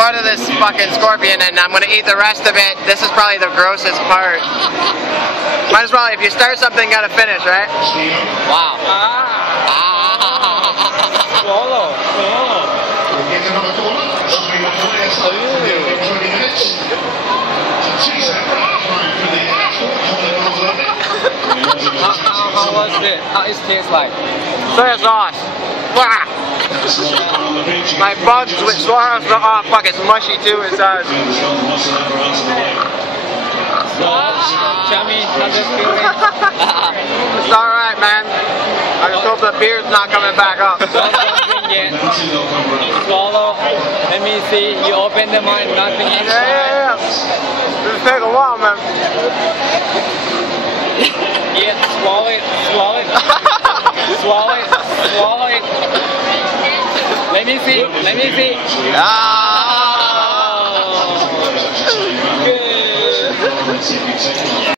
part of this fucking scorpion and I'm gonna eat the rest of it. This is probably the grossest part. Might as well, if you start something, you gotta finish, right? Wow. Swallow. How was it? How it tastes like? Soy sauce. Wow. My bugs with soy sauce. Oh fuck, it's mushy too inside. Tell me how this feeling. It's alright, man. I just hope the beer's not coming back up. Don't drink yet. Swallow. Let me see. You open the mind, nothing inside. Yeah. This take a while, man. Yeah, swallow it. Swallow it. Swallow it. Swallow it. Let me see. Let me see. Ah. Good.